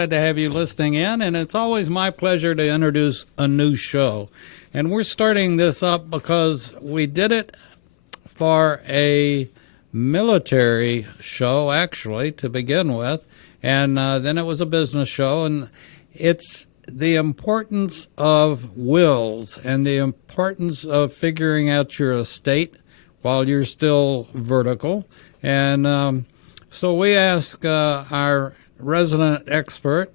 Glad to have you listening in, and it's always my pleasure to introduce a new show. And we're starting this up because we did it for a military show, actually, to begin with, and then it was a business show, and it's the importance of wills and the importance of figuring out your estate while you're still vertical. And so we ask our resident expert,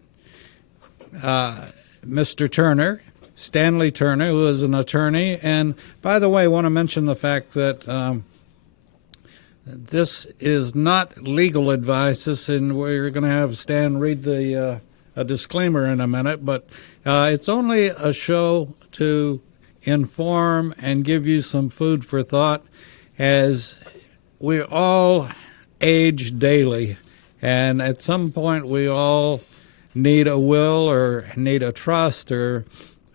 Mr. Turner, Stanley Turner, who is an attorney. And by the way, I want to mention the fact that this is not legal advice. And we're going to have Stan read a disclaimer in a minute, but it's only a show to inform and give you some food for thought, as we all age daily. And at some point, we all need a will or need a trust, or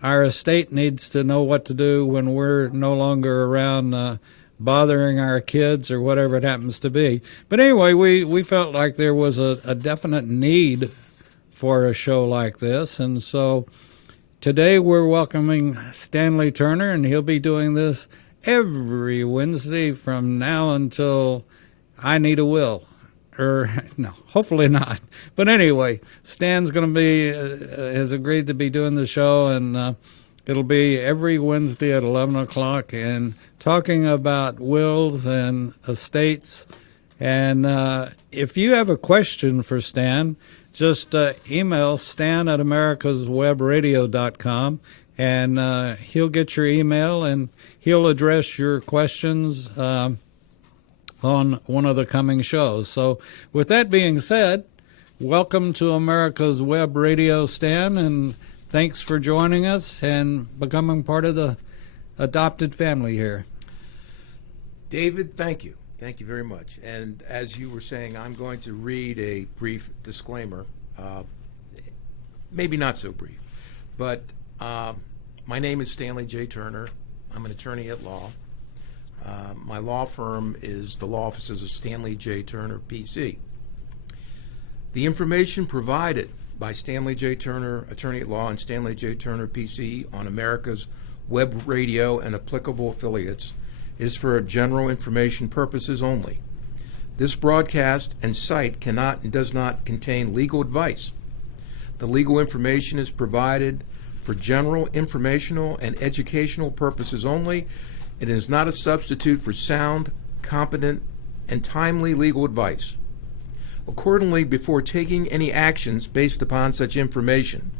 our estate needs to know what to do when we're no longer around bothering our kids or whatever it happens to be. But anyway, we felt like there was a definite need for a show like this. And so today we're welcoming Stanley Turner, and he'll be doing this every Wednesday from now until I need a will. Or no, hopefully not. But anyway, Stan's going to has agreed to be doing the show, and it'll be every Wednesday at 11 o'clock, and talking about wills and estates. And if you have a question for Stan, just email stan@americaswebradio.com, and he'll get your email, and he'll address your questions on one of the coming shows. So with that being said, welcome to America's Web Radio, Stan, and thanks for joining us and becoming part of the adopted family here. David, thank you. Thank you very much. And as you were saying, I'm going to read a brief disclaimer, maybe not so brief, but my name is Stanley J. Turner. I'm an attorney at law. My law firm is the law offices of Stanley J. Turner, P.C. The information provided by Stanley J. Turner, attorney at law, and Stanley J. Turner, P.C. on America's Web Radio and applicable affiliates is for general information purposes only. This broadcast and site cannot and does not contain legal advice. The legal information is provided for general informational and educational purposes only. It is not a substitute for sound, competent, and timely legal advice. Accordingly, before taking any actions based upon such information,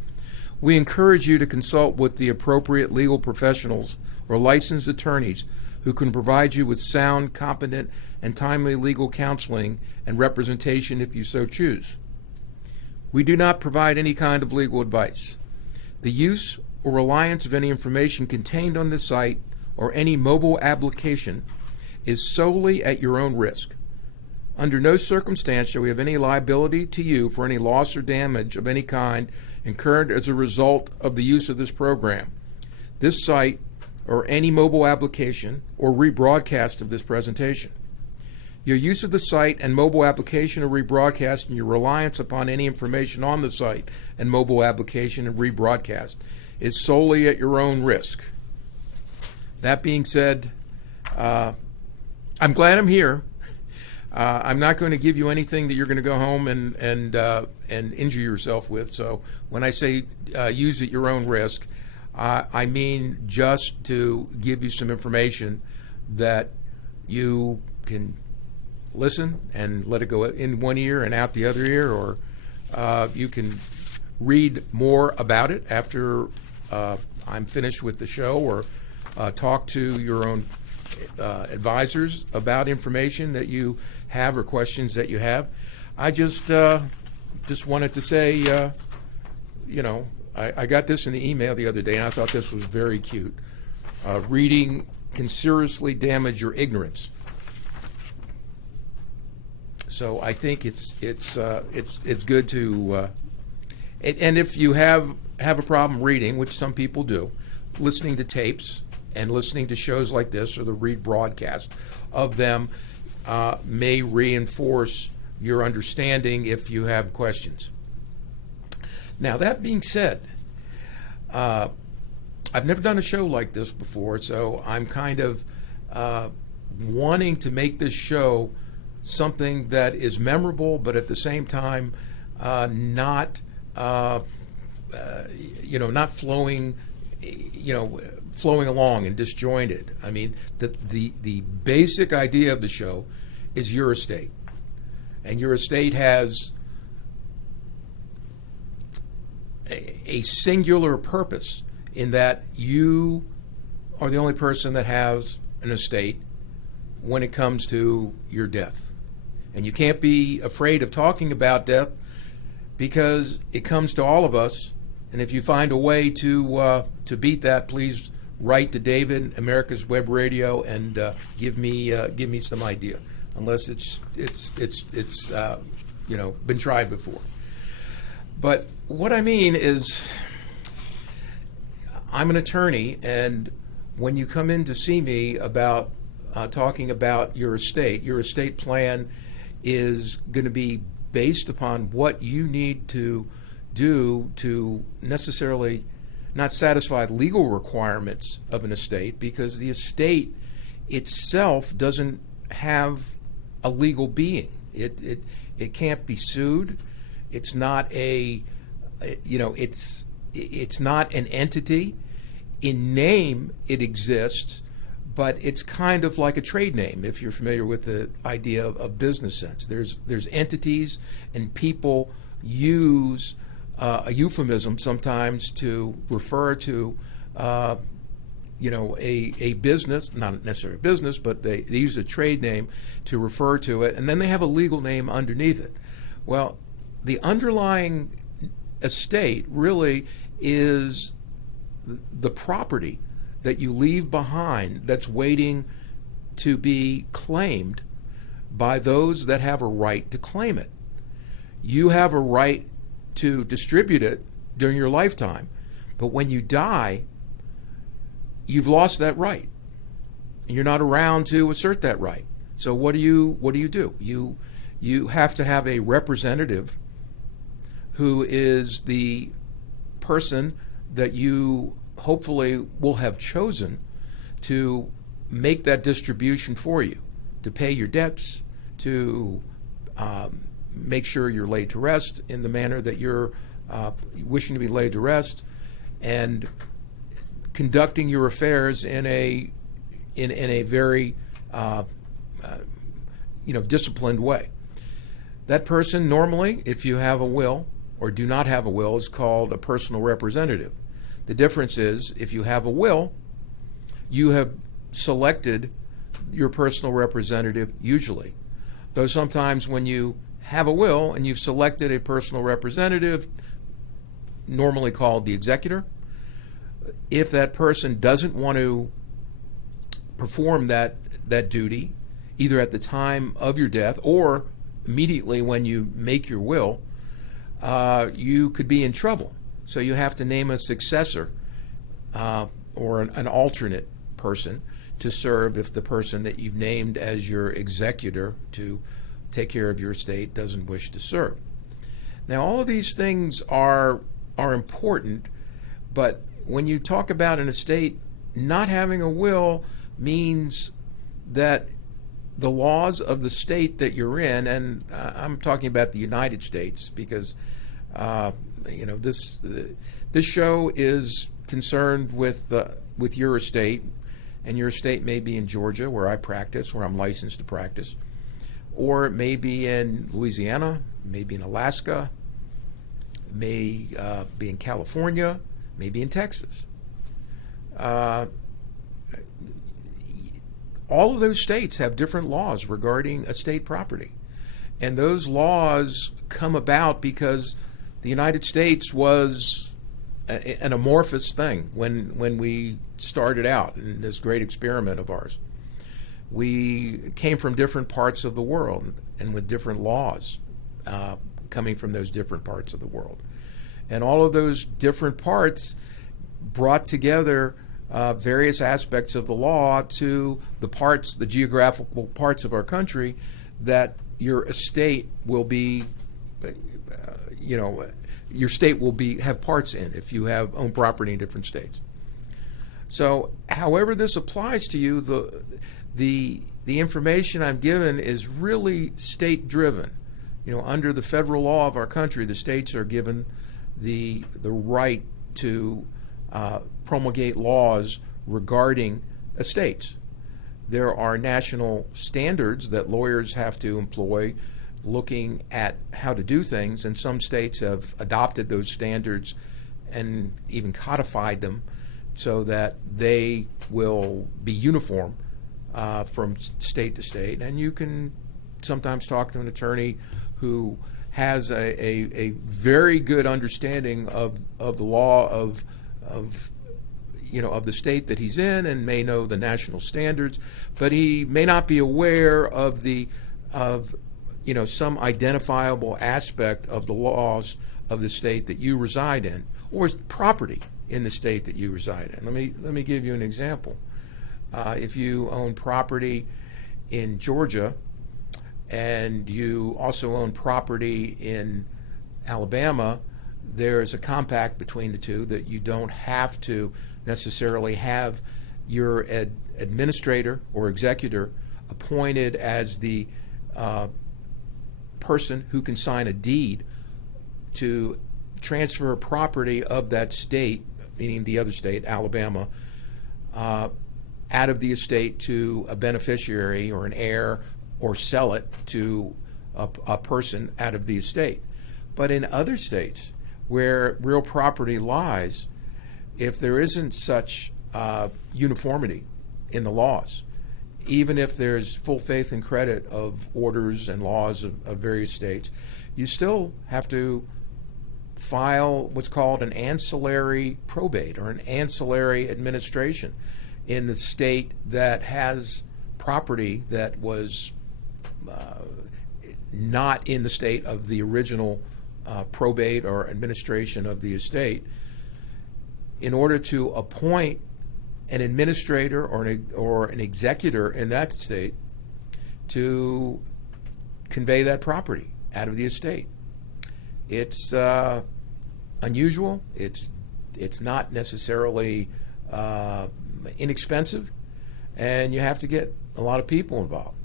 we encourage you to consult with the appropriate legal professionals or licensed attorneys who can provide you with sound, competent, and timely legal counseling and representation if you so choose. We do not provide any kind of legal advice. The use or reliance of any information contained on this site or any mobile application is solely at your own risk. Under no circumstance shall we have any liability to you for any loss or damage of any kind incurred as a result of the use of this program, this site, or any mobile application or rebroadcast of this presentation. Your use of the site and mobile application or rebroadcast and your reliance upon any information on the site and mobile application and rebroadcast is solely at your own risk. That being said, I'm glad I'm here. I'm not going to give you anything that you're going to go home and injure yourself with. So when I say use at your own risk, I mean just to give you some information that you can listen and let it go in one ear and out the other ear, or you can read more about it after I'm finished with the show, or talk to your own advisors about information that you have or questions that you have. I just wanted to say, I got this in the email the other day, and I thought this was very cute. Reading can seriously damage your ignorance. So I think it's good to, and if you have a problem reading, which some people do, listening to tapes and listening to shows like this or the rebroadcast of them may reinforce your understanding if you have questions. Now, that being said, I've never done a show like this before, so I'm kind of wanting to make this show something that is memorable, but at the same time, not not flowing, flowing along and disjointed. I mean, the basic idea of the show is your estate, and your estate has a singular purpose in that you are the only person that has an estate when it comes to your death. And you can't be afraid of talking about death because it comes to all of us. And if you find a way to beat that, please write to David, America's Web Radio, and give me some idea. Unless it's been tried before. But what I mean is, I'm an attorney, and when you come in to see me about talking about your estate plan is going to be based upon what you need to do to necessarily not satisfy legal requirements of an estate, because the estate itself doesn't have a legal being. It can't be sued. It's not it's not an entity. In name, it exists, but it's kind of like a trade name, if you're familiar with the idea of business sense. There's entities, and people use a euphemism sometimes to refer to a business, not necessarily a business, but they use a trade name to refer to it, and then they have a legal name underneath it. Well, the underlying estate really is the property that you leave behind that's waiting to be claimed by those that have a right to claim it. You have a right to distribute it during your lifetime, but when you die, you've lost that right, and you're not around to assert that right. So what do you do? You have to have a representative who is the person that you hopefully will have chosen to make that distribution for you, to pay your debts, to make sure you're laid to rest in the manner that you're wishing to be laid to rest, and conducting your affairs in a very disciplined way. That person normally, if you have a will or do not have a will, is called a personal representative. The difference is, if you have a will, you have selected your personal representative usually. Though sometimes when you have a will and you've selected a personal representative, normally called the executor, if that person doesn't want to perform that duty, either at the time of your death or immediately when you make your will, you could be in trouble. So you have to name a successor or an alternate person to serve if the person that you've named as your executor to take care of your estate doesn't wish to serve. Now, all of these things are important, but when you talk about an estate, not having a will means that the laws of the state that you're in, and I'm talking about the United States because this show is concerned with your estate, and your estate may be in Georgia, where I practice, where I'm licensed to practice, or it may be in Louisiana, maybe in Alaska, may be in California, maybe in Texas. All of those states have different laws regarding estate property. And those laws come about because the United States was an amorphous thing when we started out in this great experiment of ours. We came from different parts of the world and with different laws coming from those different parts of the world. And all of those different parts brought together various aspects of the law to the geographical parts of our country that your estate will be, your state will have parts in if you own property in different states. So, however this applies to you, the information I'm given is really state driven. Under the federal law of our country, the states are given the right to promulgate laws regarding estates. There are national standards that lawyers have to employ looking at how to do things, and some states have adopted those standards and even codified them so that they will be uniform from state to state. And you can sometimes talk to an attorney who has a very good understanding of the law of the state that he's in, and may know the national standards, but he may not be aware of some identifiable aspect of the laws of the state that you reside in, or property in the state that you reside in. Let me give you an example. If you own property in Georgia and you also own property in Alabama, there's a compact between the two that you don't have to necessarily have your administrator or executor appointed as the person who can sign a deed to transfer property of that state, meaning the other state, Alabama, out of the estate to a beneficiary or an heir, or sell it to a person out of the estate. But in other states where real property lies, if there isn't such uniformity in the laws, even if there's full faith and credit of orders and laws of various states, you still have to file what's called an ancillary probate or an ancillary administration in the state that has property that was not in the state of the original probate or administration of the estate, in order to appoint an administrator or an executor in that state to convey that property out of the estate. It's unusual. It's not necessarily inexpensive, and you have to get a lot of people involved.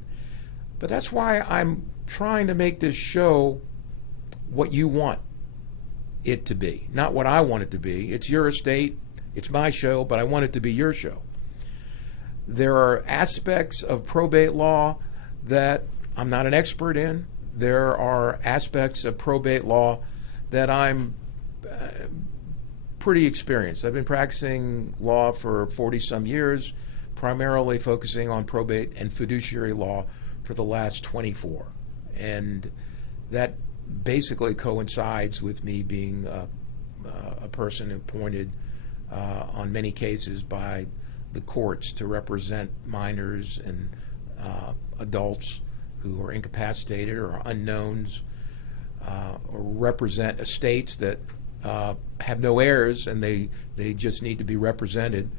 But that's why I'm trying to make this show what you want it to be, not what I want it to be. It's your estate, it's my show, but I want it to be your show. There are aspects of probate law that I'm not an expert in. There are aspects of probate law that I'm pretty experienced. I've been practicing law for 40-some years, primarily focusing on probate and fiduciary law for the last 24. And that basically coincides with me being a person appointed on many cases by the courts to represent minors and adults who are incapacitated or unknowns, or represent estates that have no heirs and they just need to be represented,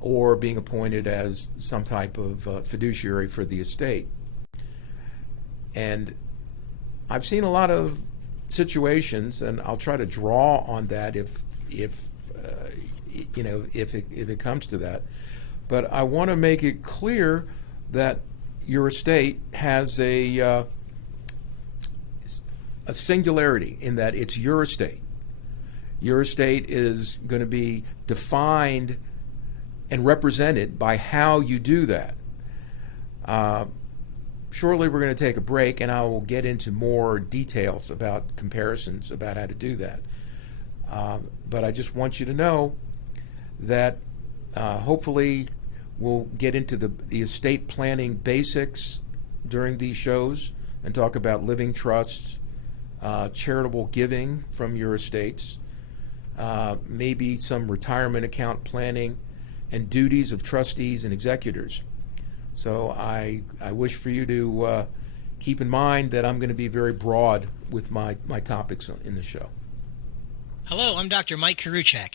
or being appointed as some type of fiduciary for the estate. And I've seen a lot of situations, and I'll try to draw on that if it comes to that. But I want to make it clear that your estate has a singularity in that it's your estate. Your estate is going to be defined and represented by how you do that. Shortly, we're going to take a break, and I will get into more details about comparisons about how to do that. But I just want you to know that hopefully we'll get into the estate planning basics during these shows and talk about living trusts, charitable giving from your estates, maybe some retirement account planning, and duties of trustees and executors. So I wish for you to keep in mind that I'm going to be very broad with my topics in the show. Hello, I'm Dr. Mike Karuchak.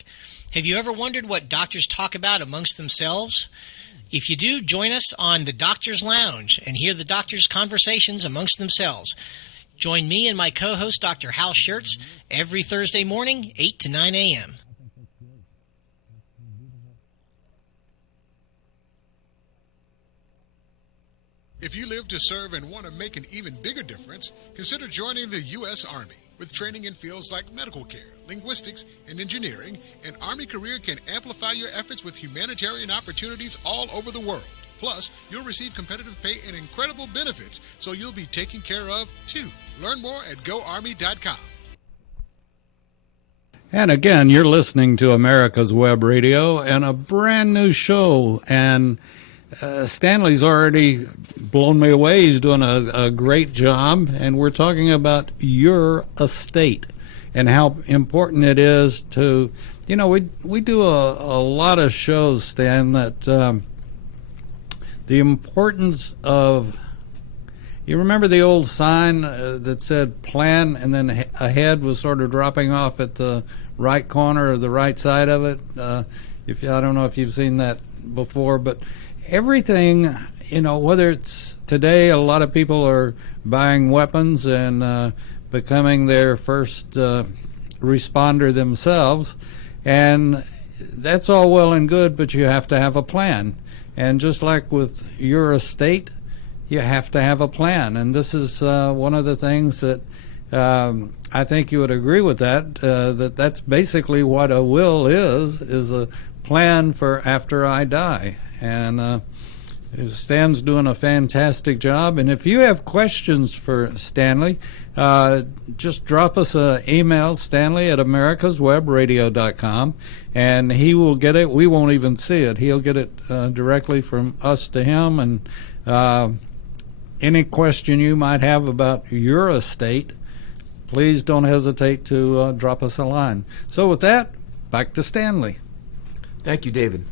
Have you ever wondered what doctors talk about amongst themselves? If you do, join us on the Doctor's Lounge and hear the doctors' conversations amongst themselves. Join me and my co-host, Dr. Hal Schertz, every Thursday morning, 8 to 9 a.m. If you live to serve and want to make an even bigger difference, consider joining the U.S. Army. With training in fields like medical care, linguistics, and engineering, an Army career can amplify your efforts with humanitarian opportunities all over the world. Plus, you'll receive competitive pay and incredible benefits, so you'll be taken care of, too. Learn more at GoArmy.com. And again, you're listening to America's Web Radio and a brand new show. And Stanley's already blown me away. He's doing a great job. And we're talking about your estate and how important it is to, you know, we do a lot of shows, Stan, that the importance of, you remember the old sign that said plan, and then a head was sort of dropping off at the right corner or the right side of it? I don't know if you've seen that before, but everything, you know, whether it's today, a lot of people are buying weapons and becoming their first responder themselves, and that's all well and good, but you have to have a plan. And just like with your estate, you have to have a plan. And this is one of the things that I think you would agree with that, that's basically what a will is a plan for after I die. And Stan's doing a fantastic job. And if you have questions for Stanley, just drop us an email, stanley@americaswebradio.com, and he will get it. We won't even see it. He'll get it directly from us to him. And any question you might have about your estate, please don't hesitate to drop us a line. So with that, back to Stanley. Thank you, David.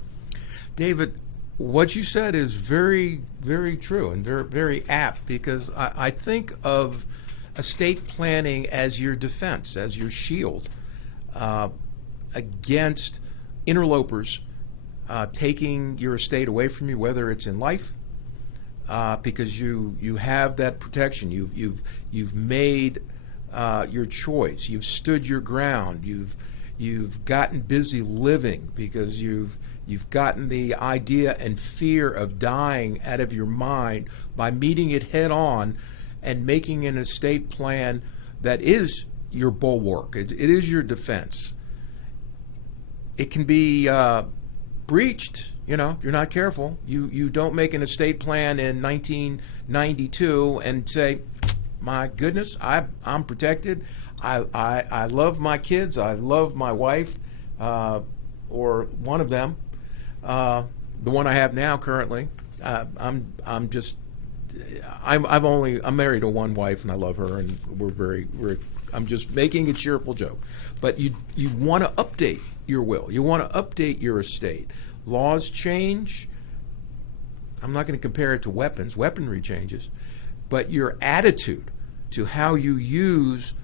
David, what you said is very, very true and very, very apt, because I think of estate planning as your defense, as your shield against interlopers taking your estate away from you, whether it's in life, because you have that protection. You've made your choice. You've stood your ground. You've gotten busy living because you've gotten the idea and fear of dying out of your mind by meeting it head on and making an estate plan that is your bulwark. It is your defense. It can be breached, you know, if you're not careful. You don't make an estate plan in 1992 and say, my goodness, I'm protected. I love my kids. I love my wife, or one of them. The one I have now currently. I'm married to one wife and I love her, and I'm just making a cheerful joke. But you want to update your will. You want to update your estate. Laws change. I'm not going to compare it to weapons. Weaponry changes. But your attitude to how you use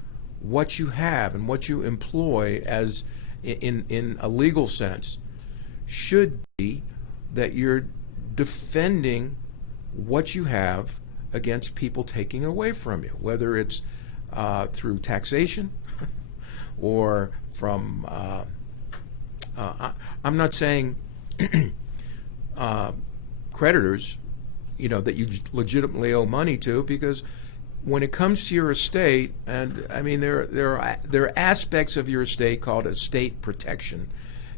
what you have and what you employ as in a legal sense should be that you're defending what you have against people taking away from you, whether it's through taxation or from I'm not saying creditors, you know, that you legitimately owe money to, because when it comes to your estate, and I mean there are aspects of your estate called estate protection,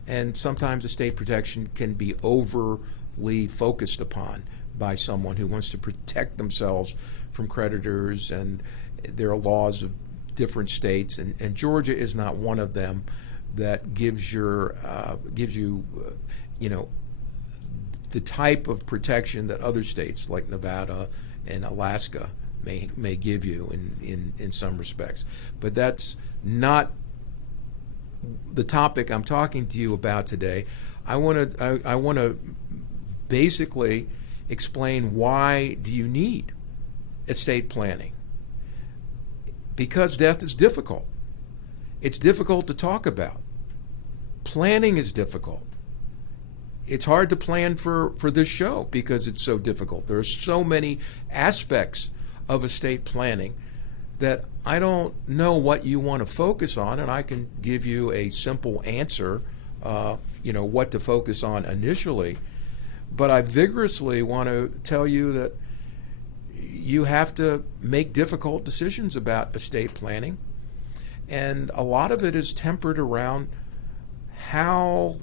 and sometimes estate protection can be overly focused upon by someone who wants to protect themselves from creditors, and there are laws of different states, and Georgia is not one of them that gives you the type of protection that other states like Nevada and Alaska may give you in some respects. But that's not the topic I'm talking to you about today. I want to basically explain, why do you need estate planning? Because death is difficult. It's difficult to talk about. Planning is difficult. It's hard to plan for this show because it's so difficult. There are so many aspects of estate planning that I don't know what you want to focus on, and I can give you a simple answer, what to focus on initially. But I vigorously want to tell you that you have to make difficult decisions about estate planning. And a lot of it is tempered around how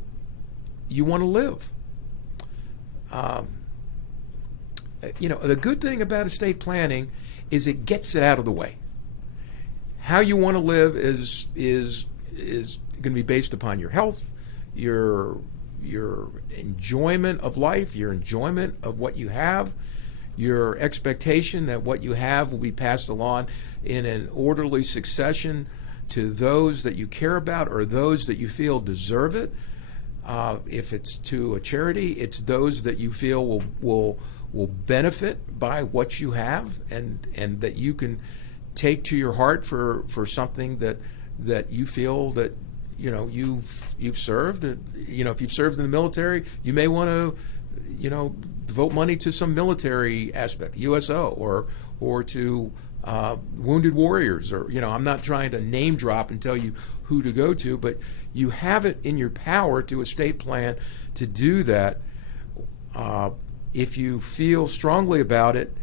you want to live. The good thing about estate planning is it gets it out of the way. How you want to live is going to be based upon your health, your enjoyment of life, your enjoyment of what you have, your expectation that what you have will be passed along in an orderly succession to those that you care about or those that you feel deserve it. If it's to a charity, it's those that you feel will benefit by what you have, and that you can take to your heart for something that you feel that you've served. If you've served in the military, you may want to devote money to some military aspect, USO, or to wounded warriors, or I'm not trying to name drop and tell you who to go to, but you have it in your power to estate plan to do that. If you feel strongly about it,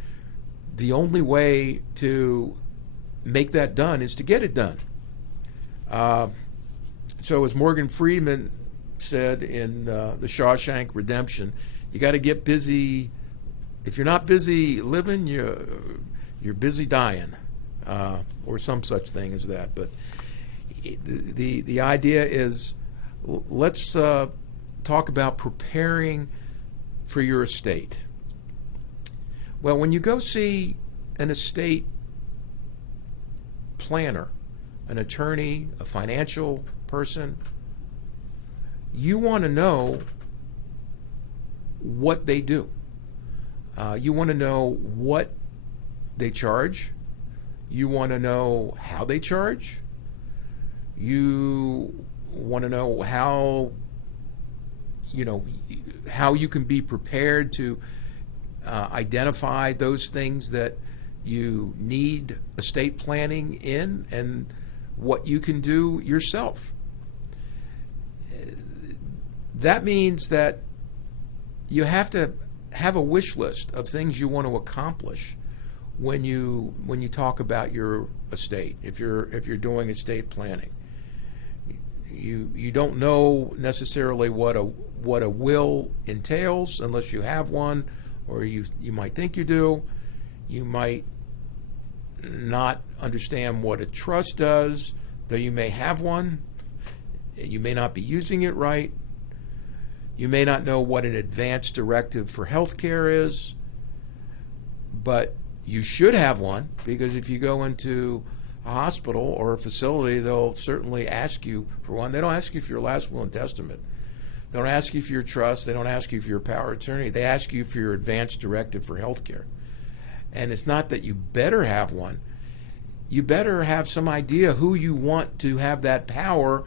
the only way to make that done is to get it done. So as Morgan Freeman said in The Shawshank Redemption, you got to get busy. If you're not busy living, you're busy dying, or some such thing as that. But the idea is, let's talk about preparing for your estate. Well, when you go see an estate planner, an attorney, a financial person, you want to know what they do. You want to know what they charge. You want to know how they charge. You want to know how you can be prepared to identify those things that you need estate planning in, and what you can do yourself. That means that you have to have a wish list of things you want to accomplish when you talk about your estate. If you're doing estate planning, you don't know necessarily what a will entails unless you have one, or you might think you do. You might not understand what a trust does, though you may have one. You may not be using it right. You may not know what an advance directive for health care is, but you should have one, because if you go into a hospital or a facility, they'll certainly ask you for one. They don't ask you for your last will and testament. They don't ask you for your trust. They don't ask you for your power of attorney. They ask you for your advance directive for health care. And it's not that you better have one. You better have some idea who you want to have that power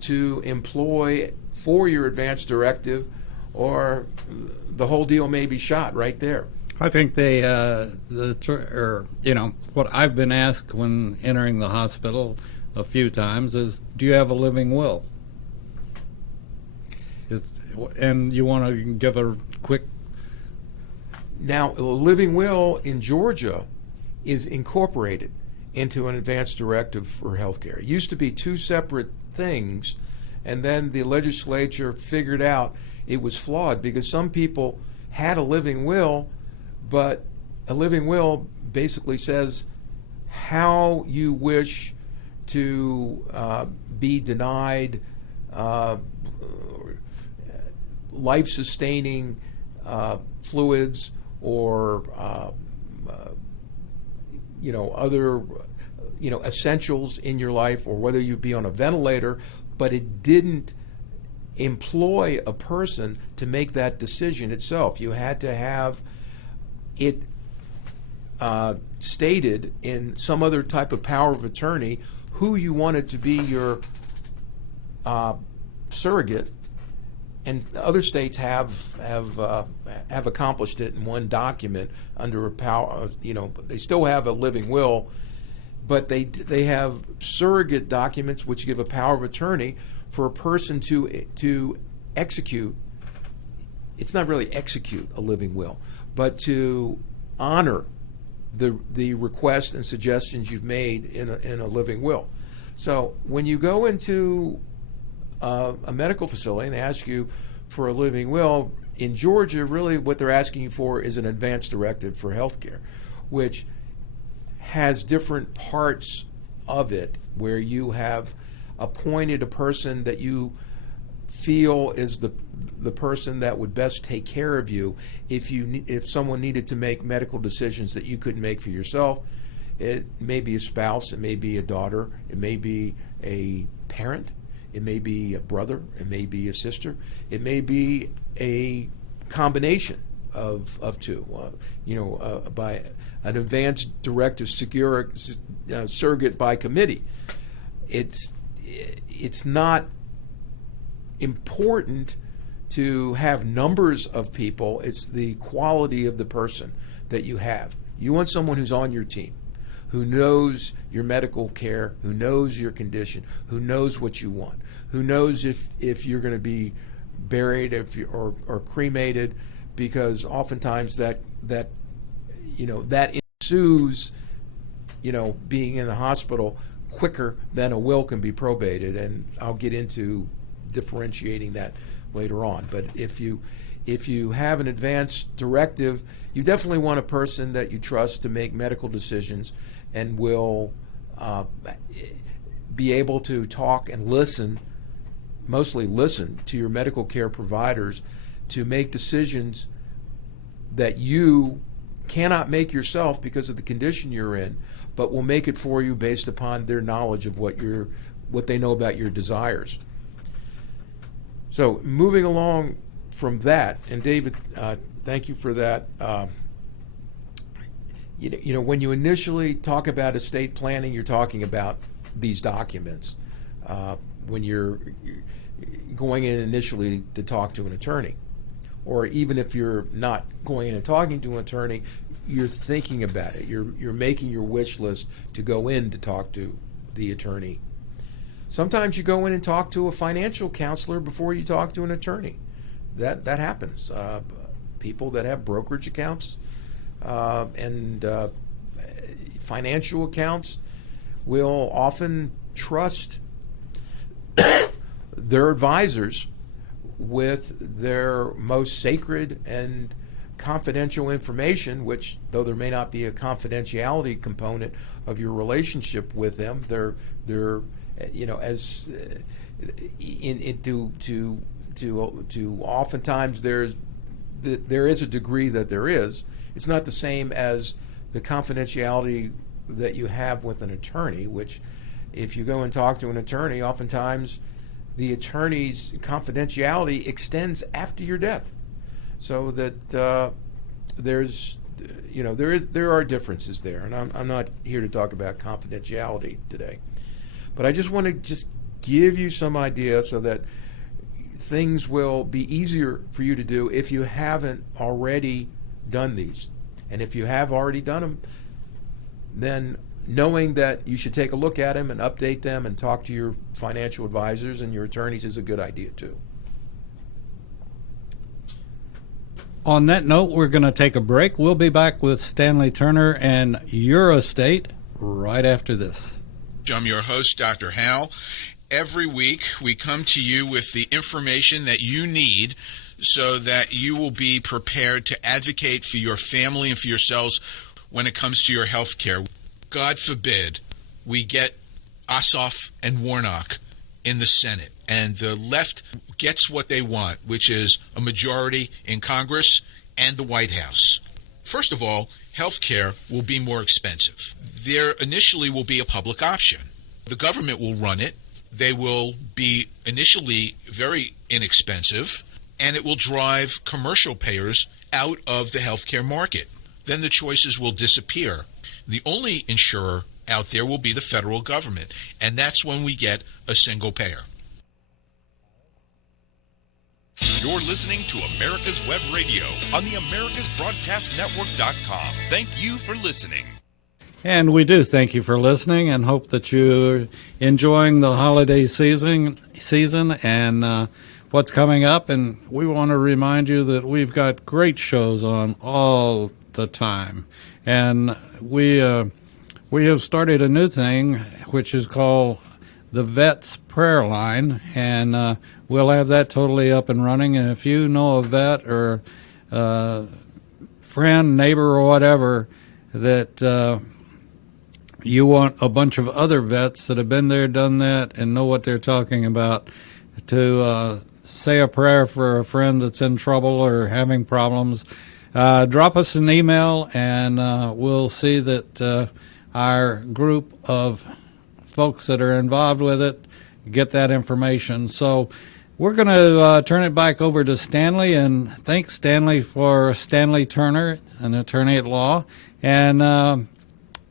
to employ for your advance directive, or the whole deal may be shot right there. I think what I've been asked when entering the hospital a few times is, do you have a living will? And you want to give a quick... Now, a living will in Georgia is incorporated into an advance directive for health care. It used to be two separate things, and then the legislature figured out it was flawed, because some people had a living will, but a living will basically says how you wish to be denied life-sustaining fluids, or other essentials in your life, or whether you be on a ventilator, but it didn't employ a person to make that decision itself. You had to have it stated in some other type of power of attorney who you wanted to be your surrogate. And other states have accomplished it in one document under a power. They still have a living will, but they have surrogate documents which give a power of attorney for a person to execute. It's not really execute a living will, but to honor the requests and suggestions you've made in a living will. So when you go into a medical facility and they ask you for a living will, in Georgia, really what they're asking you for is an advance directive for health care, which has different parts of it where you have appointed a person that you feel is the person that would best take care of you if someone needed to make medical decisions that you couldn't make for yourself. It may be a spouse, it may be a daughter, it may be a parent, it may be a brother, it may be a sister, it may be a combination of two. By an advance directive surrogate by committee. It's not important to have numbers of people. It's the quality of the person that you have. You want someone who's on your team, who knows your medical care, who knows your condition, who knows what you want, who knows if you're going to be buried or cremated, because oftentimes that ensues being in the hospital quicker than a will can be probated, and I'll get into differentiating that later on. But if you have an advance directive, you definitely want a person that you trust to make medical decisions and will be able to talk and mostly listen to your medical care providers to make decisions that you cannot make yourself because of the condition you're in, but will make it for you based upon their knowledge of what they know about your desires. So moving along from that, and David, thank you for that. When you initially talk about estate planning, you're talking about these documents. When you're going in initially to talk to an attorney, or even if you're not going in and talking to an attorney, you're thinking about it. You're making your wish list to go in to talk to the attorney. Sometimes you go in and talk to a financial counselor before you talk to an attorney. That happens. People that have brokerage accounts and financial accounts will often trust their advisors with their most sacred and confidential information, which, though there may not be a confidentiality component of your relationship with them, they're as to oftentimes there is a degree that there is. It's not the same as the confidentiality that you have with an attorney, which if you go and talk to an attorney, oftentimes the attorney's confidentiality extends after your death. So that there are differences there, and I'm not here to talk about confidentiality today, but I just want to give you some idea so that things will be easier for you to do if you haven't already done these. And if you have already done them, then knowing that you should take a look at them and update them and talk to your financial advisors and your attorneys is a good idea too. On that note, we're going to take a break. We'll be back with Stanley Turner and Your Estate right after this. I'm your host, Dr. Hal. Every week we come to you with the information that you need so that you will be prepared to advocate for your family and for yourselves when it comes to your health care. God forbid we get Ossoff and Warnock in the Senate and the left gets what they want, which is a majority in Congress and the White House. First of all, health care will be more expensive. There initially will be a public option. The government will run it. They will be initially very inexpensive, and it will drive commercial payers out of the healthcare market. Then the choices will disappear. The only insurer out there will be the federal government, and that's when we get a single payer. You're listening to America's Web Radio on the AmericasBroadcastNetwork.com. Thank you for listening. And we do thank you for listening and hope that you're enjoying the holiday season and what's coming up. And we want to remind you that we've got great shows on all the time. And we have started a new thing, which is called the Vets Prayer Line. And we'll have that totally up and running. And if you know a vet or friend, neighbor, or whatever that you want a bunch of other vets that have been there, done that, and know what they're talking about to say a prayer for a friend that's in trouble or having problems, drop us an email, and we'll see that our group of folks that are involved with it get that information. So we're going to turn it back over to Stanley, and thanks, Stanley, for Stanley Turner, an attorney at law. And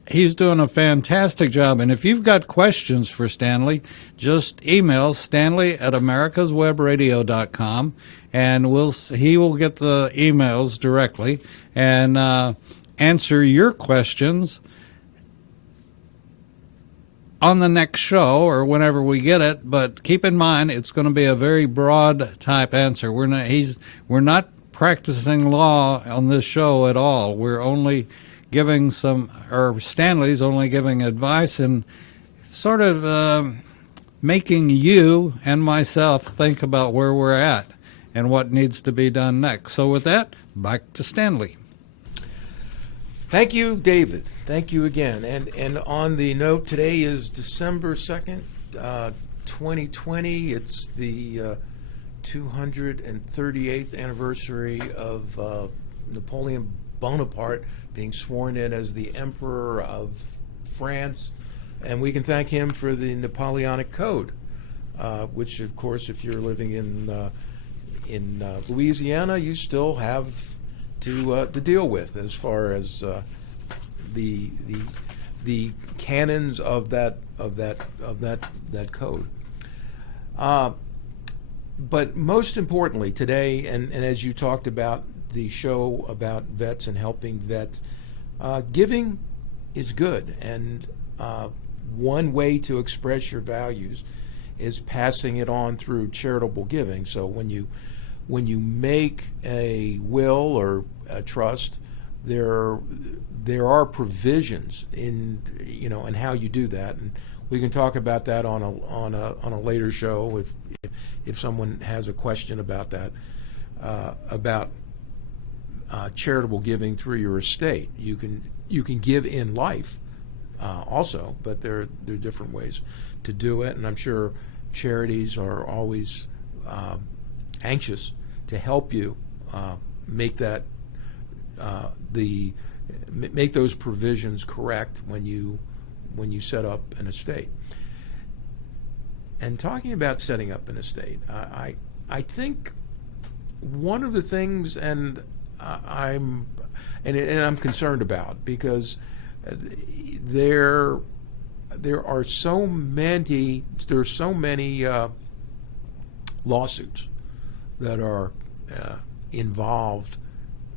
he's doing a fantastic job. And if you've got questions for Stanley, just email stanley@americaswebradio.com, and he will get the emails directly and answer your questions on the next show or whenever we get it. But keep in mind, it's going to be a very broad type answer. We're not practicing law on this show at all. We're only giving Stanley's only giving advice and sort of making you and myself think about where we're at and what needs to be done next. So with that, back to Stanley. Thank you, David. Thank you again. And on the note, today is December 2nd, 2020. It's the 238th anniversary of Napoleon Bonaparte being sworn in as the Emperor of France. And we can thank him for the Napoleonic Code, which, of course, if you're living in Louisiana, you still have to deal with as far as the canons of that code. But most importantly today, and as you talked about the show about vets and helping vets, giving is good, and one way to express your values is passing it on through charitable giving. So when you make a will or a trust, there are provisions in how you do that, and we can talk about that on a later show if someone has a question about that, about charitable giving through your estate. You can give in life also, but there are different ways to do it, and I'm sure charities are always anxious to help you make that make those provisions correct when you set up an estate. And talking about setting up an estate, I think one of the things, and I'm concerned about, because there are so many lawsuits that are involved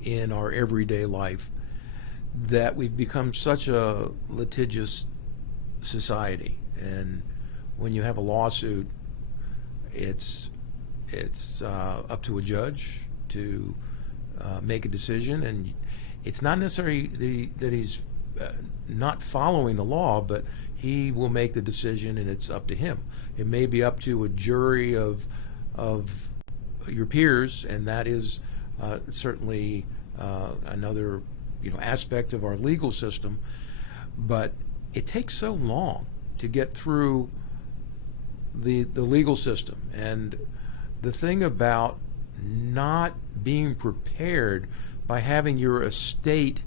in our everyday life, that we've become such a litigious society. And when you have a lawsuit, it's up to a judge to make a decision, and it's not necessarily that he's not following the law, but he will make the decision, and it's up to him. It may be up to a jury of your peers, and that is certainly another aspect of our legal system. But it takes so long to get through the legal system, and the thing about not being prepared by having your estate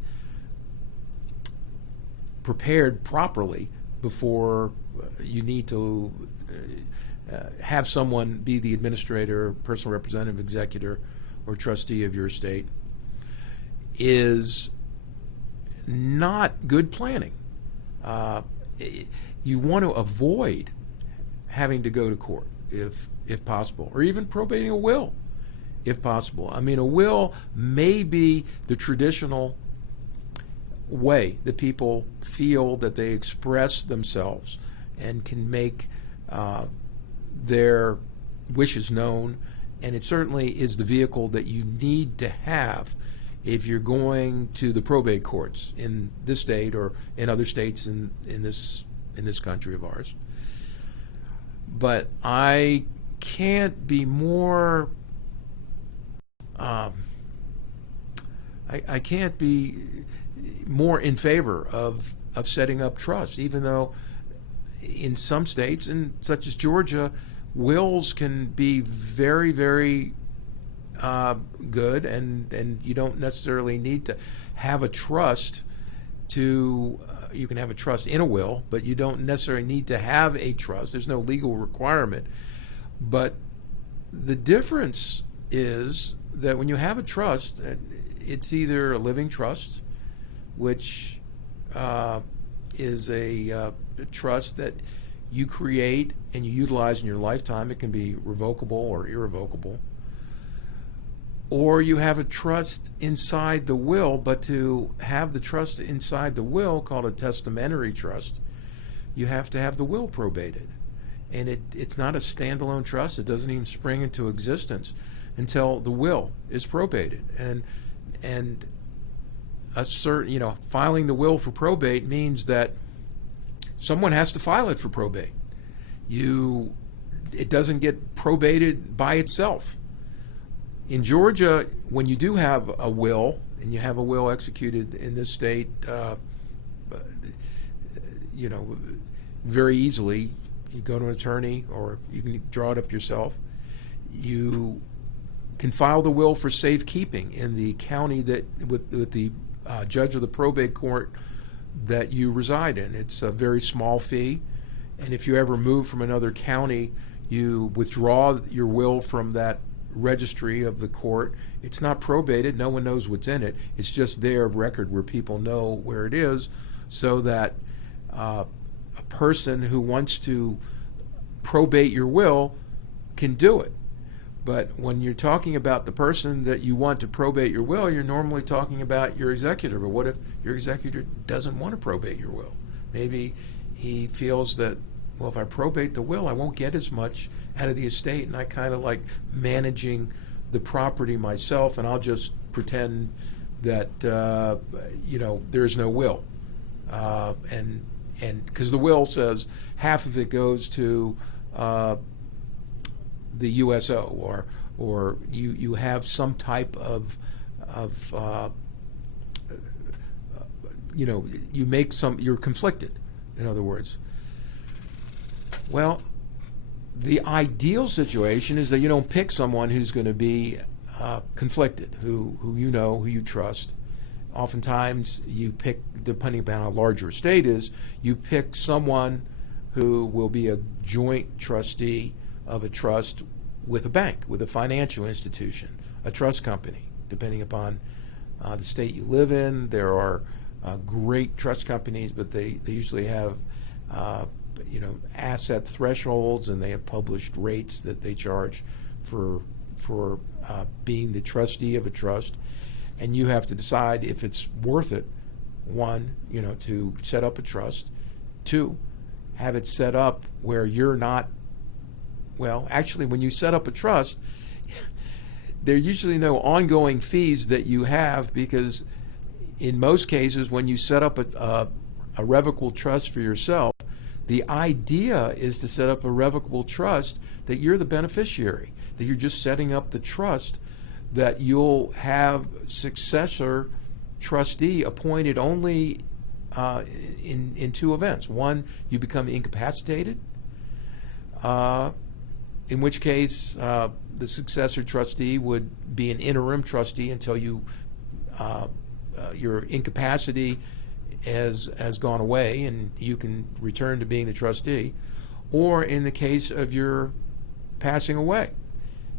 prepared properly before you need to have someone be the administrator, personal representative, executor, or trustee of your estate is not good planning. You want to avoid having to go to court if possible, or even probating a will if possible. I mean, a will may be the traditional way that people feel that they express themselves and can make their wishes known, and it certainly is the vehicle that you need to have if you're going to the probate courts in this state or in other states in this country of ours. But I can't be more I can't be more in favor of setting up trusts, even though in some states, and such as Georgia, wills can be very, very good, and you don't necessarily need to have a trust to. You can have a trust in a will, but you don't necessarily need to have a trust. There's no legal requirement. But the difference is that when you have a trust, it's either a living trust, which is a trust that you create and you utilize in your lifetime. It can be revocable or irrevocable. Or you have a trust inside the will, but to have the trust inside the will, called a testamentary trust, you have to have the will probated. And it's not a standalone trust. It doesn't even spring into existence until the will is probated. And filing the will for probate means that someone has to file it for probate. It doesn't get probated by itself. In Georgia, when you do have a will, and you have a will executed in this state, very easily, you go to an attorney or you can draw it up yourself. You can file the will for safekeeping in the county that with the judge of the probate court that you reside in. It's a very small fee, and if you ever move from another county, you withdraw your will from that registry of the court. It's not probated. No one knows what's in it. It's just there of record where people know where it is, so that a person who wants to probate your will can do it. But when you're talking about the person that you want to probate your will, you're normally talking about your executor. But what if your executor doesn't want to probate your will? Maybe he feels that, well, if I probate the will, I won't get as much out of the estate, and I kind of like managing the property myself, and I'll just pretend that there is no will, and because the will says half of it goes to the USO, or you have some type of you make some, you're conflicted, in other words. Well, the ideal situation is that you don't pick someone who's going to be conflicted, who you trust. Oftentimes you pick, depending upon how large your estate is, you pick someone who will be a joint trustee of a trust with a bank, with a financial institution, a trust company, depending upon the state you live in. There are great trust companies, but they usually have asset thresholds, and they have published rates that they charge for being the trustee of a trust. And you have to decide if it's worth it, one, to set up a trust, two, have it set up where you're not, well, actually, when you set up a trust, there are usually no ongoing fees that you have, because in most cases, when you set up a revocable trust for yourself, the idea is to set up a revocable trust that you're the beneficiary, that you're just setting up the trust that you'll have successor trustee appointed only in two events. One, you become incapacitated, in which case the successor trustee would be an interim trustee until your incapacity has gone away and you can return to being the trustee, or in the case of your passing away.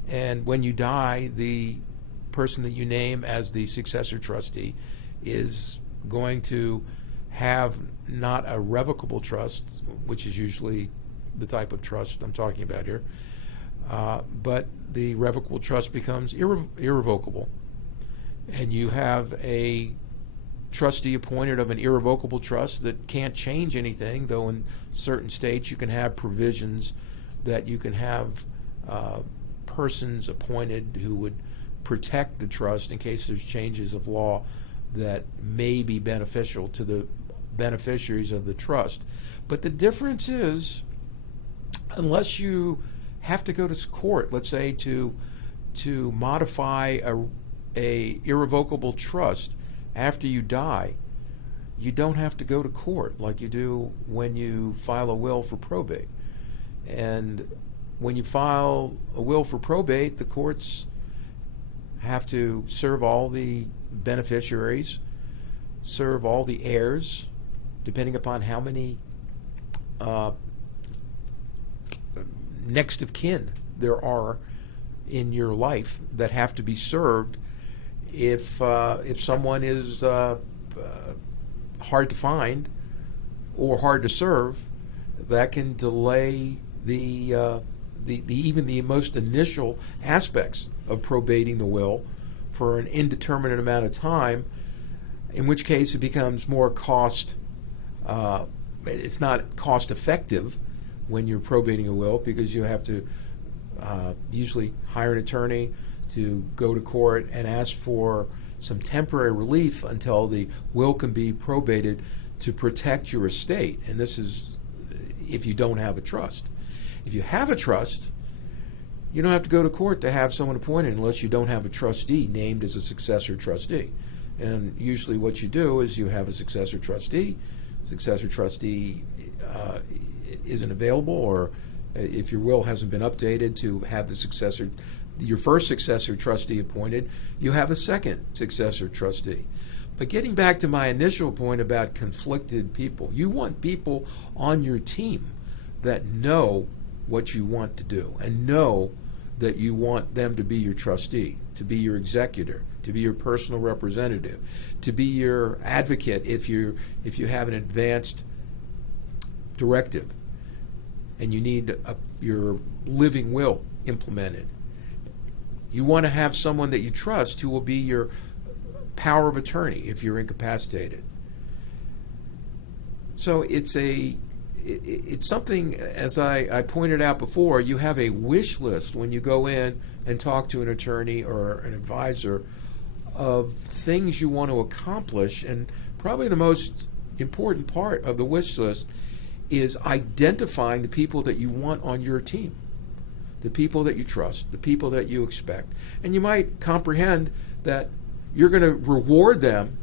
And when you die, the person that you name as the successor trustee is going to have not a revocable trust, which is usually the type of trust I'm talking about here, but the revocable trust becomes irrevocable. And you have a trustee appointed of an irrevocable trust that can't change anything, though in certain states you can have provisions that you can have persons appointed who would protect the trust in case there's changes of law that may be beneficial to the beneficiaries of the trust. But the difference is, unless you have to go to court, let's say to modify a irrevocable trust after you die, you don't have to go to court like you do when you file a will for probate. And when you file a will for probate, the courts have to serve all the beneficiaries, serve all the heirs, depending upon how many next of kin there are in your life that have to be served. If someone is hard to find or hard to serve, that can delay the even the most initial aspects of probating the will for an indeterminate amount of time, in which case it becomes more it's not cost effective when you're probating a will, because you have to usually hire an attorney to go to court and ask for some temporary relief until the will can be probated to protect your estate. And this is if you don't have a trust. If you have a trust, you don't have to go to court to have someone appointed unless you don't have a trustee named as a successor trustee. And usually what you do is you have a successor trustee. Successor trustee isn't available, or if your will hasn't been updated to have your first successor trustee appointed, you have a second successor trustee. But getting back to my initial point about conflicted people, you want people on your team that know what you want to do and know that you want them to be your trustee, to be your executor, to be your personal representative, to be your advocate if you have an advanced directive and you need your living will implemented. You want to have someone that you trust who will be your power of attorney if you're incapacitated. So it's something, as I pointed out before, you have a wish list when you go in and talk to an attorney or an advisor of things you want to accomplish. And probably the most important part of the wish list is identifying the people that you want on your team, the people that you trust, the people that you expect. And you might comprehend that you're going to reward them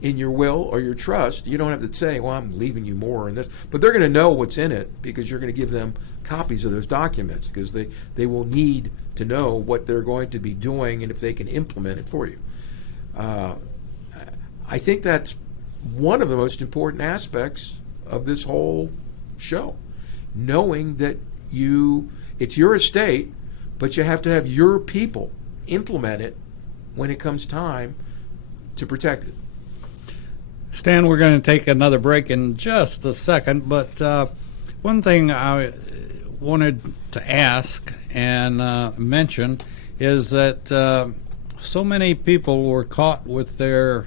in your will or your trust. You don't have to say, well, I'm leaving you more in this, but they're going to know what's in it because you're going to give them copies of those documents, because they will need to know what they're going to be doing and if they can implement it for you. I think that's one of the most important aspects of this whole show, knowing that it's your estate, but you have to have your people implement it when it comes time to protect it. Stan, we're going to take another break in just a second, but one thing I wanted to ask and mention is that so many people were caught with the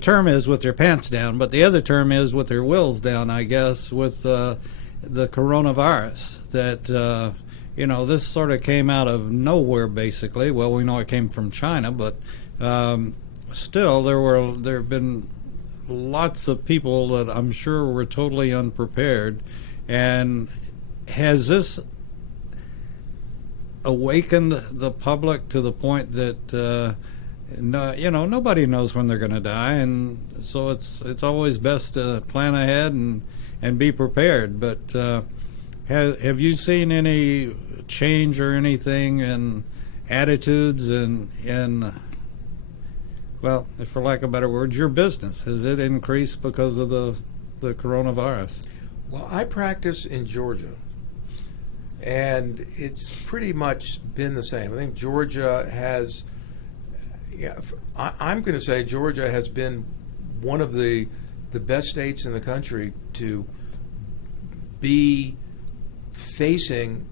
term is with their pants down, but the other term is with their wills down, I guess, with the coronavirus. That this sort of came out of nowhere, basically. Well, we know it came from China, but still, there have been lots of people that I'm sure were totally unprepared. And has this awakened the public to the point that nobody knows when they're going to die, and so it's always best to plan ahead and be prepared. But have you seen any change or anything in attitudes and well, for lack of better words, your business? Has it increased because of the coronavirus? Well, I practice in Georgia, and it's pretty much been the same. I think Georgia has, I'm going to say Georgia has been one of the best states in the country to be facing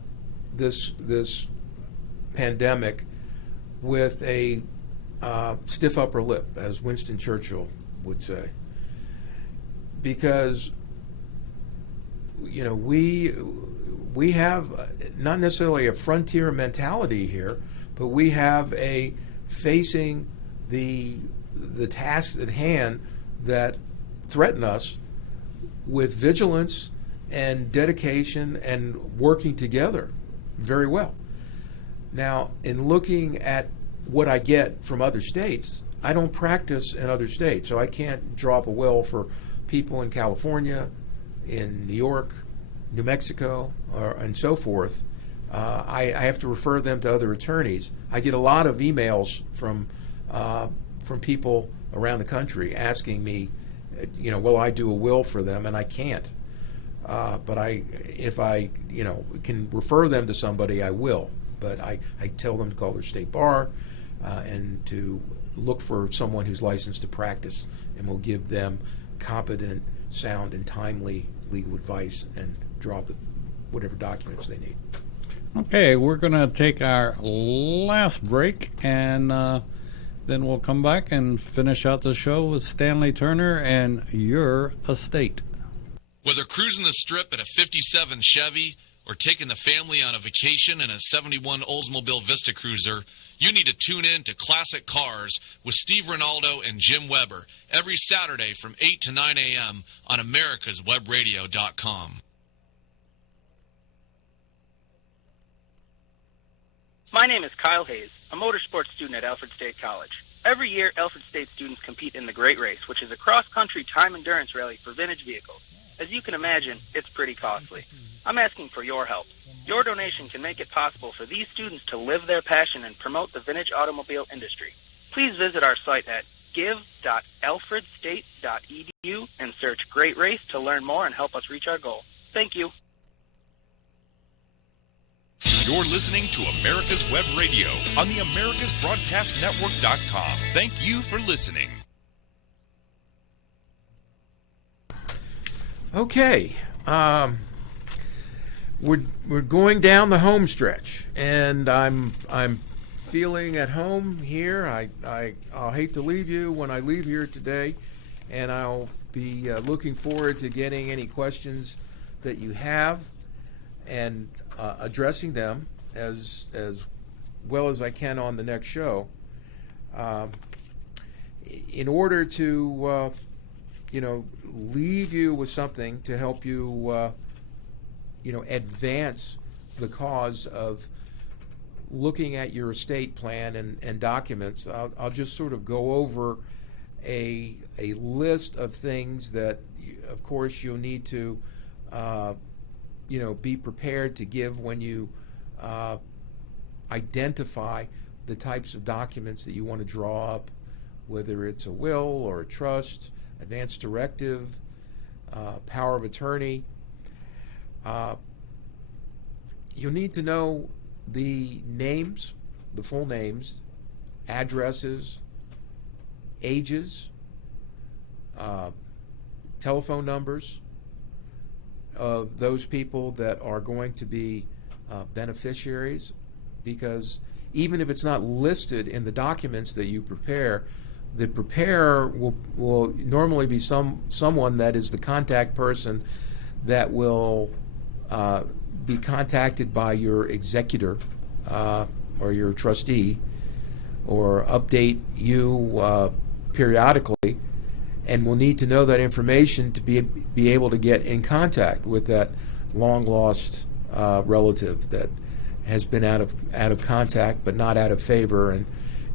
this pandemic with a stiff upper lip, as Winston Churchill would say, because we have not necessarily a frontier mentality here, but we have a facing the tasks at hand that threaten us with vigilance and dedication and working together very well. Now, in looking at what I get from other states, I don't practice in other states, so I can't draw up a will for people in California, in New York, New Mexico, and so forth. I have to refer them to other attorneys. I get a lot of emails from people around the country asking me, will I do a will for them, and I can't. But if I can refer them to somebody, I will. But I tell them to call their state bar and to look for someone who's licensed to practice and will give them competent, sound, and timely legal advice and draw whatever documents they need. Okay, we're going to take our last break, and then we'll come back and finish out the show with Stanley Turner and Your Estate. Whether cruising the strip in a 57 Chevy or taking the family on a vacation in a 71 Oldsmobile Vista Cruiser, you need to tune in to Classic Cars with Steve Ronaldo and Jim Weber every Saturday from 8 to 9 a.m. on americaswebradio.com. My name is Kyle Hayes, a motorsports student at Alfred State College. Every year, Alfred State students compete in the Great Race, which is a cross-country time endurance rally for vintage vehicles. As you can imagine, it's pretty costly. I'm asking for your help. Your donation can make it possible for these students to live their passion and promote the vintage automobile industry. Please visit our site at give.alfredstate.edu and search Great Race to learn more and help us reach our goal. Thank you. You're listening to America's Web Radio on the AmericasBroadcastNetwork.com. Thank you for listening. Okay, we're going down the home stretch, and I'm feeling at home here. I'll hate to leave you when I leave here today, and I'll be looking forward to getting any questions that you have and addressing them as well as I can on the next show. In order to leave you with something to help you advance the cause of looking at your estate plan and documents, I'll just sort of go over a list of things that, of course, you'll need to be prepared to give when you identify the types of documents that you want to draw up, whether it's a will or a trust, advance directive, power of attorney. You'll need to know the names, the full names, addresses, ages, telephone numbers of those people that are going to be beneficiaries, because even if it's not listed in the documents that you prepare, the preparer will normally be someone that is the contact person that will be contacted by your executor or your trustee, or update you periodically, and will need to know that information to be able to get in contact with that long lost relative that has been out of contact but not out of favor,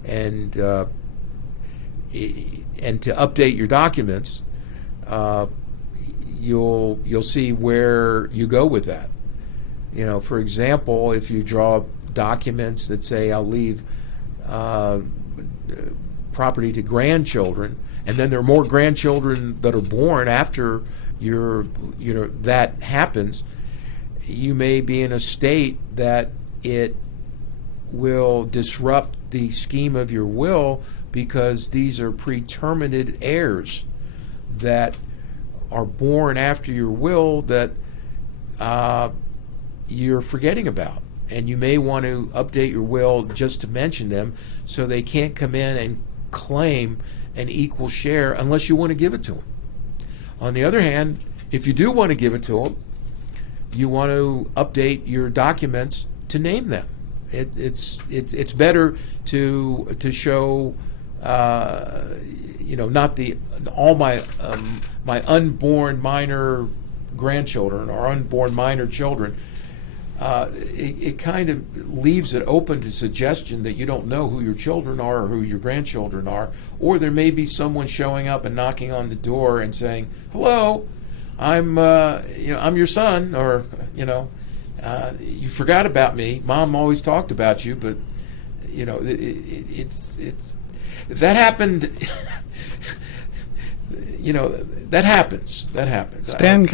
and to update your documents. You'll see where you go with that. For example, if you draw documents that say I'll leave property to grandchildren, and then there are more grandchildren that are born after that happens, you may be in a state that it will disrupt the scheme of your will, because these are preterminated heirs that are born after your will that you're forgetting about. and you may want to update your will just to mention them, so they can't come in and claim an equal share unless you want to give it to them. On the other hand, if you do want to give it to them, you want to update your documents to name them. It's better to show not all my unborn minor grandchildren or unborn minor children. It kind of leaves it open to suggestion that you don't know who your children are or who your grandchildren are, or there may be someone showing up and knocking on the door and saying, "Hello, I'm your son," or you forgot about me. Mom always talked about you, but it's that happened. That happens. Stan,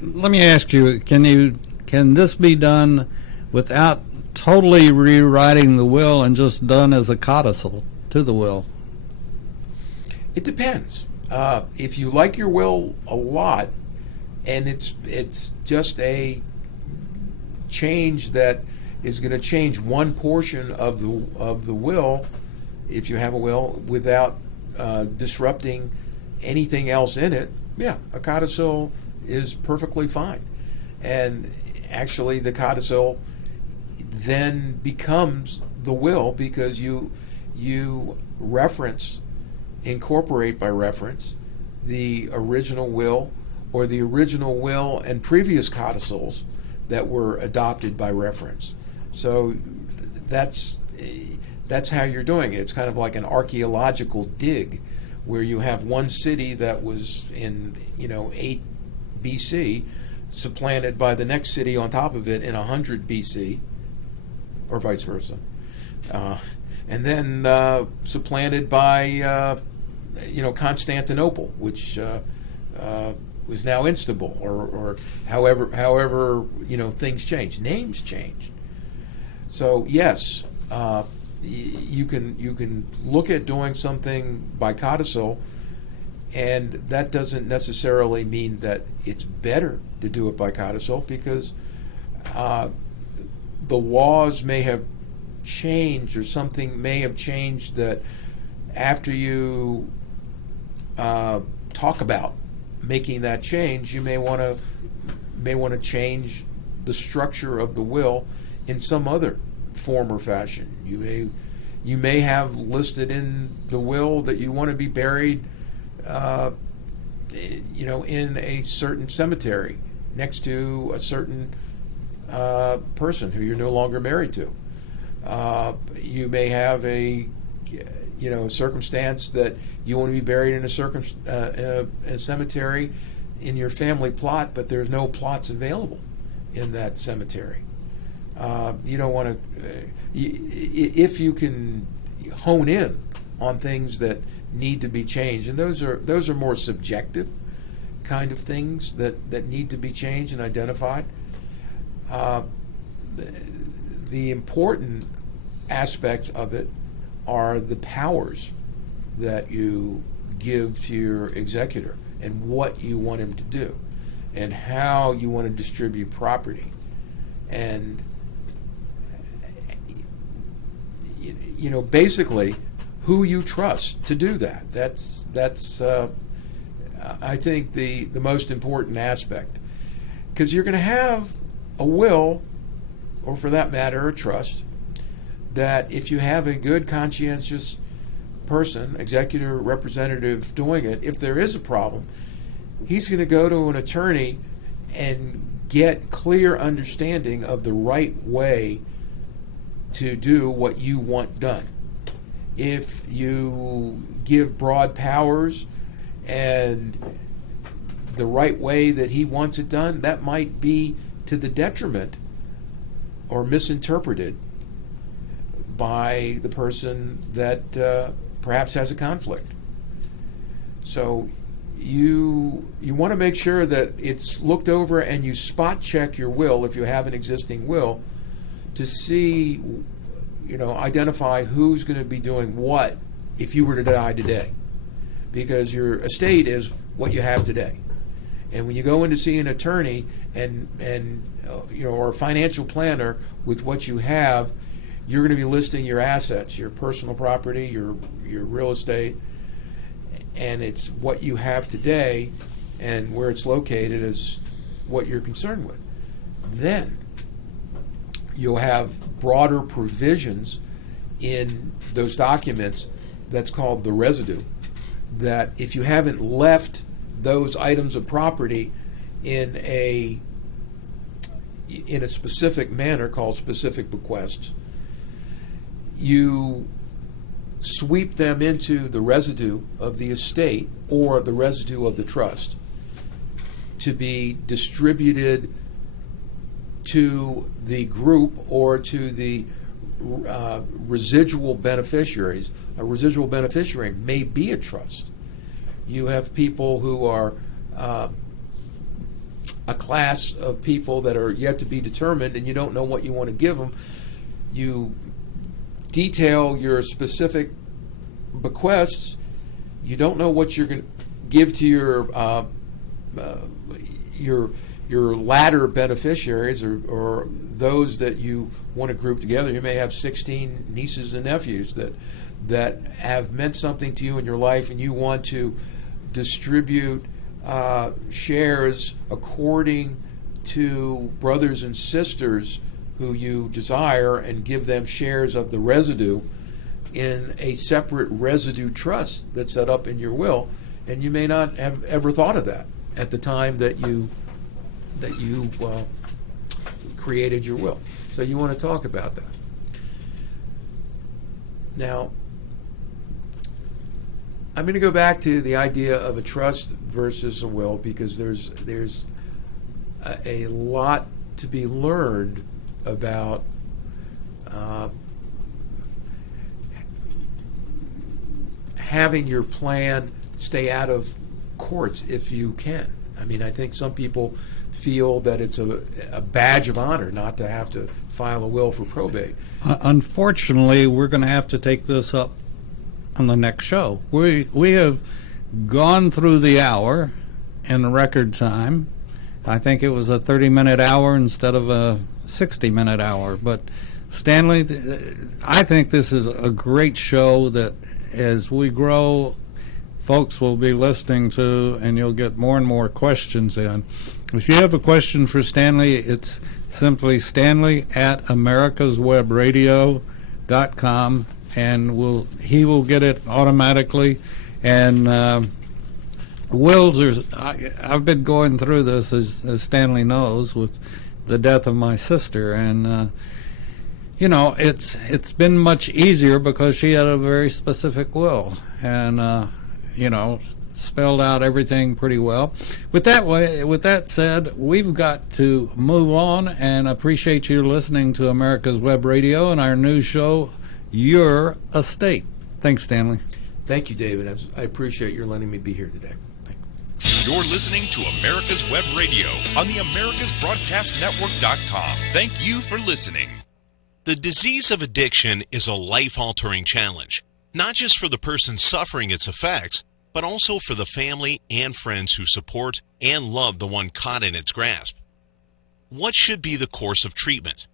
let me ask you: Can this be done without totally rewriting the will and just done as a codicil to the will? It depends. If you like your will a lot, and it's just a change that is going to change one portion of the will, if you have a will, without disrupting anything else in it, yeah, a codicil is perfectly fine. And actually, the codicil then becomes the will, because you incorporate by reference the original will, or the original will and previous codicils that were adopted by reference. So that's how you're doing it. It's kind of like an archaeological dig, where you have one city that was in 8 BC supplanted by the next city on top of it in 100 BC, or vice versa, and then supplanted by Constantinople, which was now Istanbul, or however things change, names changed. So yes, you can look at doing something by codicil, and that doesn't necessarily mean that it's better to do it by codicil, because the laws may have changed, or something may have changed, that after you talk about making that change, you may want to change the structure of the will in some other form or fashion. You may have listed in the will that you want to be buried in a certain cemetery next to a certain person who you're no longer married to. You may have a circumstance that you want to be buried in a cemetery in your family plot, but there's no plots available in that cemetery. You don't want to. If you can hone in on things that need to be changed, and those are more subjective kind of things that need to be changed and identified. The important aspects of it are the powers that you give to your executor, and what you want him to do, and how you want to distribute property, and basically who you trust to do that. That's I think the most important aspect, because you're going to have a will, or for that matter a trust, that if you have a good conscientious person, executor representative doing it, if there is a problem, he's going to go to an attorney and get clear understanding of the right way to do what you want done. If you give broad powers and the right way that he wants it done, that might be to the detriment or misinterpreted by the person that perhaps has a conflict. So you want to make sure that it's looked over, and you spot check your will if you have an existing will, to see, identify who's going to be doing what if you were to die today, because your estate is what you have today. And when you go in to see an attorney and or a financial planner with what you have, you're going to be listing your assets, your personal property, your real estate, and it's what you have today and where it's located is what you're concerned with. Then you'll have broader provisions in those documents that's called the residue, that if you haven't left those items of property in a specific manner called specific bequests, you sweep them into the residue of the estate or the residue of the trust to be distributed to the group or to the residual beneficiaries. A residual beneficiary may be a trust. You have people who are a class of people that are yet to be determined, and you don't know what you want to give them. You detail your specific bequests. You don't know what you're going to give to your latter beneficiaries or those that you want to group together. You may have 16 nieces and nephews that have meant something to you in your life, and you want to distribute shares according to brothers and sisters who you desire and give them shares of the residue in a separate residue trust that's set up in your will, and you may not have ever thought of that at the time that you created your will. So you want to talk about that. Now, I'm going to go back to the idea of a trust versus a will, because there's a lot to be learned about having your plan stay out of courts if you can. I mean, I think some people feel that it's a badge of honor not to have to file a will for probate. Unfortunately, we're going to have to take this up on the next show. We have gone through the hour in record time. I think it was a 30-minute hour instead of a 60-minute hour. But Stanley, I think this is a great show that as we grow, folks will be listening to, and you'll get more and more questions in. If you have a question for Stanley, it's simply stanley@americaswebradio.com, and he will get it automatically. And wills I've been going through this, as Stanley knows, with the death of my sister, and it's been much easier because she had a very specific will, and spelled out everything pretty well. With that said, we've got to move on, and appreciate you listening to America's Web Radio and our new show, Your Estate. Thanks, Stanley. Thank you, David. I appreciate your letting me be here today. You're listening to America's Web Radio on the AmericasBroadcastNetwork.com. Thank you for listening. The disease of addiction is a life-altering challenge, not just for the person suffering its effects, but also for the family and friends who support and love the one caught in its grasp. What should be the course of treatment?